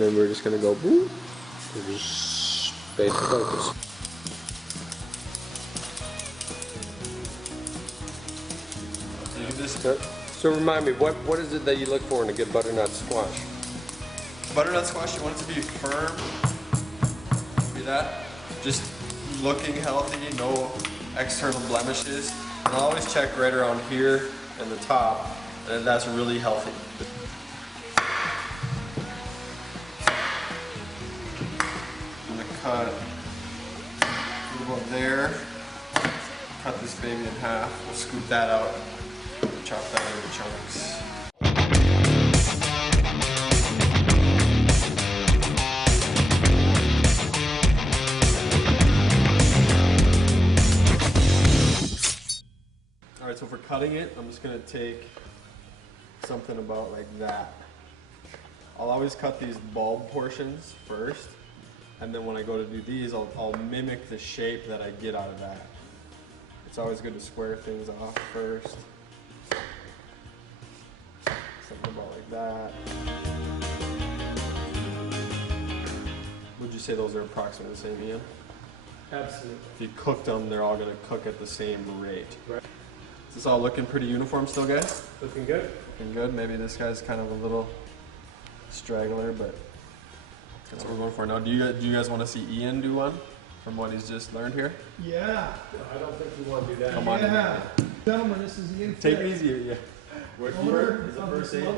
and then we're just gonna go boop, just fade to focus. So you just so remind me, what is it that you look for in a good butternut squash? Butternut squash, you want it to be firm. See that? Just looking healthy, no external blemishes. And I'll always check right around here and the top, and that's really healthy. I'm gonna cut a little bit there. Cut this baby in half. We'll scoop that out. Chop that into chunks. Alright, so for cutting it, I'm just going to take something about like that. I'll always cut these bulb portions first, and then when I go to do these, I'll mimic the shape that I get out of that. It's always good to square things off first. Something about like that. Would you say those are approximately the same, Ian? Absolutely. If you cook them, they're all going to cook at the same rate. Right. Is this all looking pretty uniform still, guys? Looking good. Looking good. Maybe this guy's kind of a little straggler, but that's what we're going for. Now, do you guys want to see Ian do one from what he's just learned here? Yeah. I don't think we want to do that. Come on, Yeah. Gentlemen, this is Ian. Take it easy, yeah. We're here. Is a first aid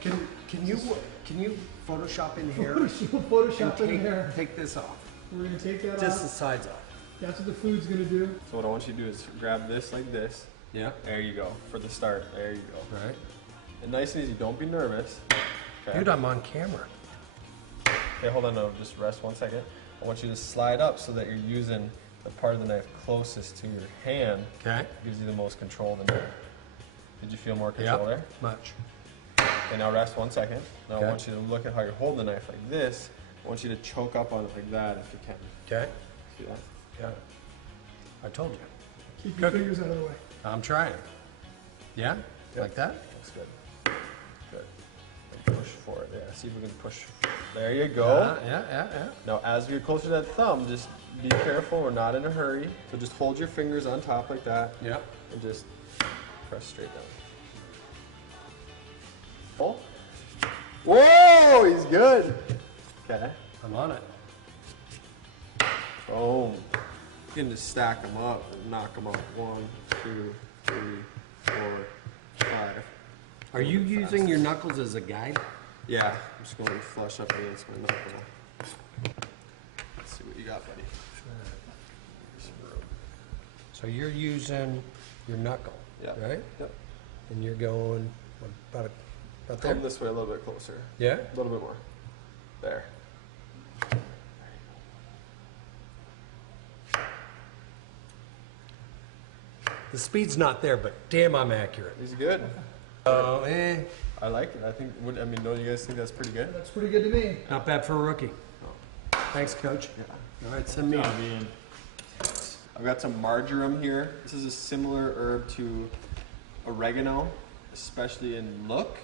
kit. Can you Photoshop in here? Photoshop in here. Take this off. We're gonna take that Just the off. sides off. That's what the food's gonna do. So what I want you to do is grab this like this. Yeah. There you go. For the start. There you go. All right. And nice and easy. Don't be nervous. Okay. Dude, I'm on camera. Okay, hold on. No, just rest 1 second. I want you to slide up so that you're using the part of the knife closest to your hand. Okay. Gives you the most control in the knife. Did you feel more control there? Much. Okay, now rest 1 second. Now Okay. I want you to look at how you're holding the knife like this. I want you to choke up on it like that if you can. Okay. See that? Yeah. I told you. Keep your fingers out of the way. I'm trying. Yeah? Yep. Like that? That's good. Good. And push for it. Yeah, see if we can push. There you go. Yeah. Now as we get closer to that thumb, just be careful. We're not in a hurry. So just hold your fingers on top like that. Yeah. And just press straight down. Oh. Whoa, he's good. Okay. I'm on it. Boom. You can just stack them up and knock them out. 1, 2, 3, 4, 5. Are you using your knuckles as a guide? Yeah, I'm just going to flush up against my knuckle. Let's see what you got, buddy. So you're using your knuckle, Yeah. right? Yep. And you're going about there? Come this way a little bit closer. Yeah? A little bit more. There. The speed's not there, but damn, I'm accurate. He's good. Oh, I like it. I think. I mean, don't you guys think that's pretty good? That's pretty good to me. not bad for a rookie. Thanks, Coach. Yeah. All right, send me. I've got some marjoram here. This is a similar herb to oregano, especially in look.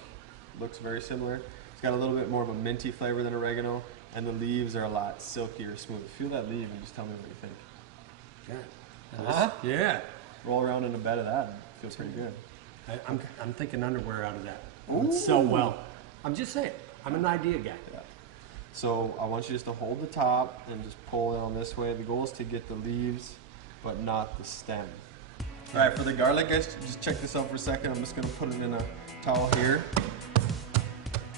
Looks very similar. It's got a little bit more of a minty flavor than oregano, and the leaves are a lot silkier, smooth. Feel that leaf and just tell me what you think. Yeah. Yeah. Roll around in a bed of that. Feels pretty good. I'm thinking underwear out of that. It would sell well. I'm just saying. I'm an idea guy. Yeah. So I want you just to hold the top and just pull it on this way. The goal is to get the leaves, but not the stem. All right, for the garlic, guys, just check this out for a second. I'm just gonna put it in a towel here.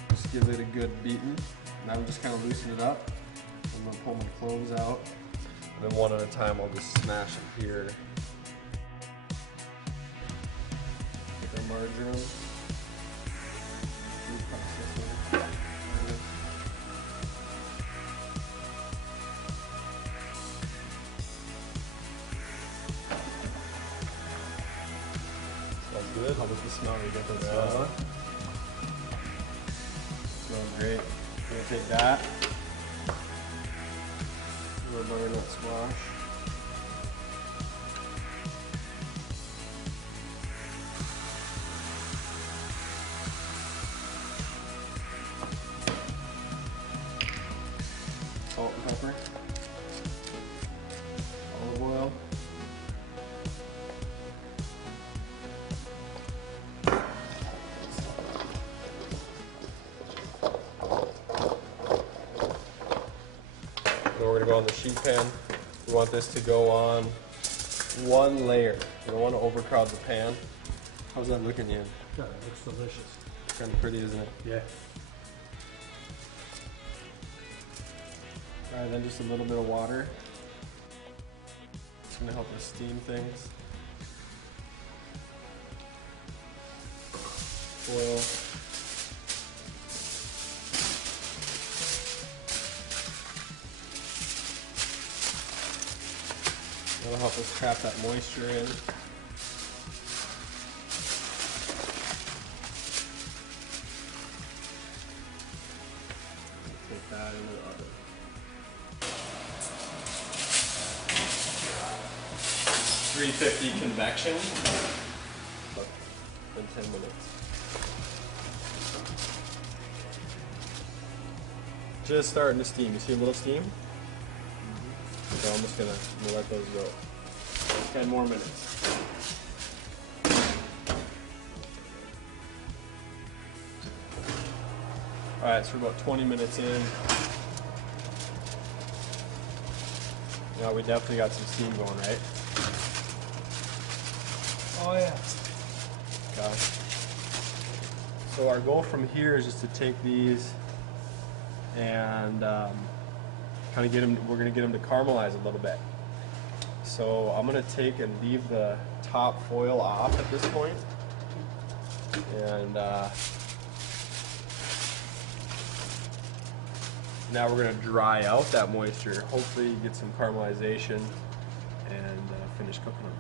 Just give it a good beating. And I'm just kind of loosen it up. I'm gonna pull my cloves out. And then one at a time, I'll just smash them here. Take our marjoram. Smells good. How does it smell? You get that smell, huh? Smells great. We're gonna take that. A little butternut squash. pepper, olive oil. Then we're going to go on the sheet pan. We want this to go on one layer. You don't want to overcrowd the pan. How's that looking, Ian? Yeah, it looks delicious. Kind of pretty, isn't it? Yeah. All right, then just a little bit of water. It's going to help us steam things. Oil. That'll help us trap that moisture in. Take that into the oven. 350 convection. In 10 minutes. Just starting to steam. You see a little steam? So I'm just gonna let those go. 10 more minutes. All right, so we're about 20 minutes in. Now we definitely got some steam going, right? Oh yeah. Gosh. So our goal from here is just to take these and kind of get them. We're going to get them to caramelize a little bit. So I'm going to take and leave the top foil off at this point, and now we're going to dry out that moisture. Hopefully, get some caramelization and finish cooking them.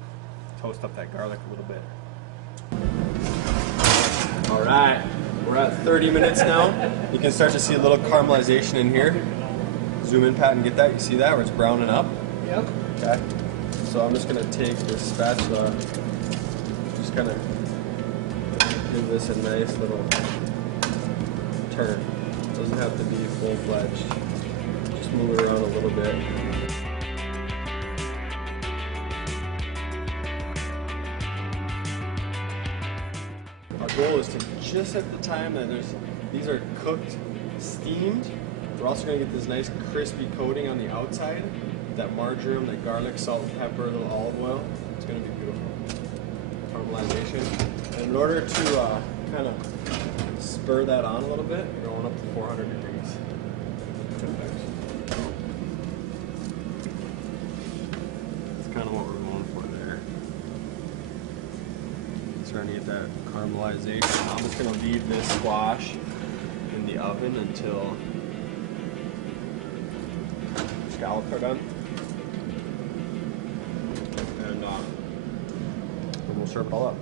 Toast up that garlic a little bit. All right, we're at 30 minutes now. You can start to see a little caramelization in here. Zoom in, Pat, and get that. You see that where it's browning up? Yep. Okay. So I'm just going to take this spatula, just kind of give this a nice little turn. Doesn't have to be full-fledged. Just move it around a little bit. Our goal is to, just at the time that these are cooked, steamed, we're also going to get this nice crispy coating on the outside. That marjoram, that garlic, salt, and pepper, a little olive oil. It's going to be beautiful. Caramelization. And in order to kind of spur that on a little bit, we're going up to 400 degrees. That's kind of what we're going for there. Starting to get that caramelization. I'm just going to leave this squash in the oven until scallops are done. And we'll serve it all up.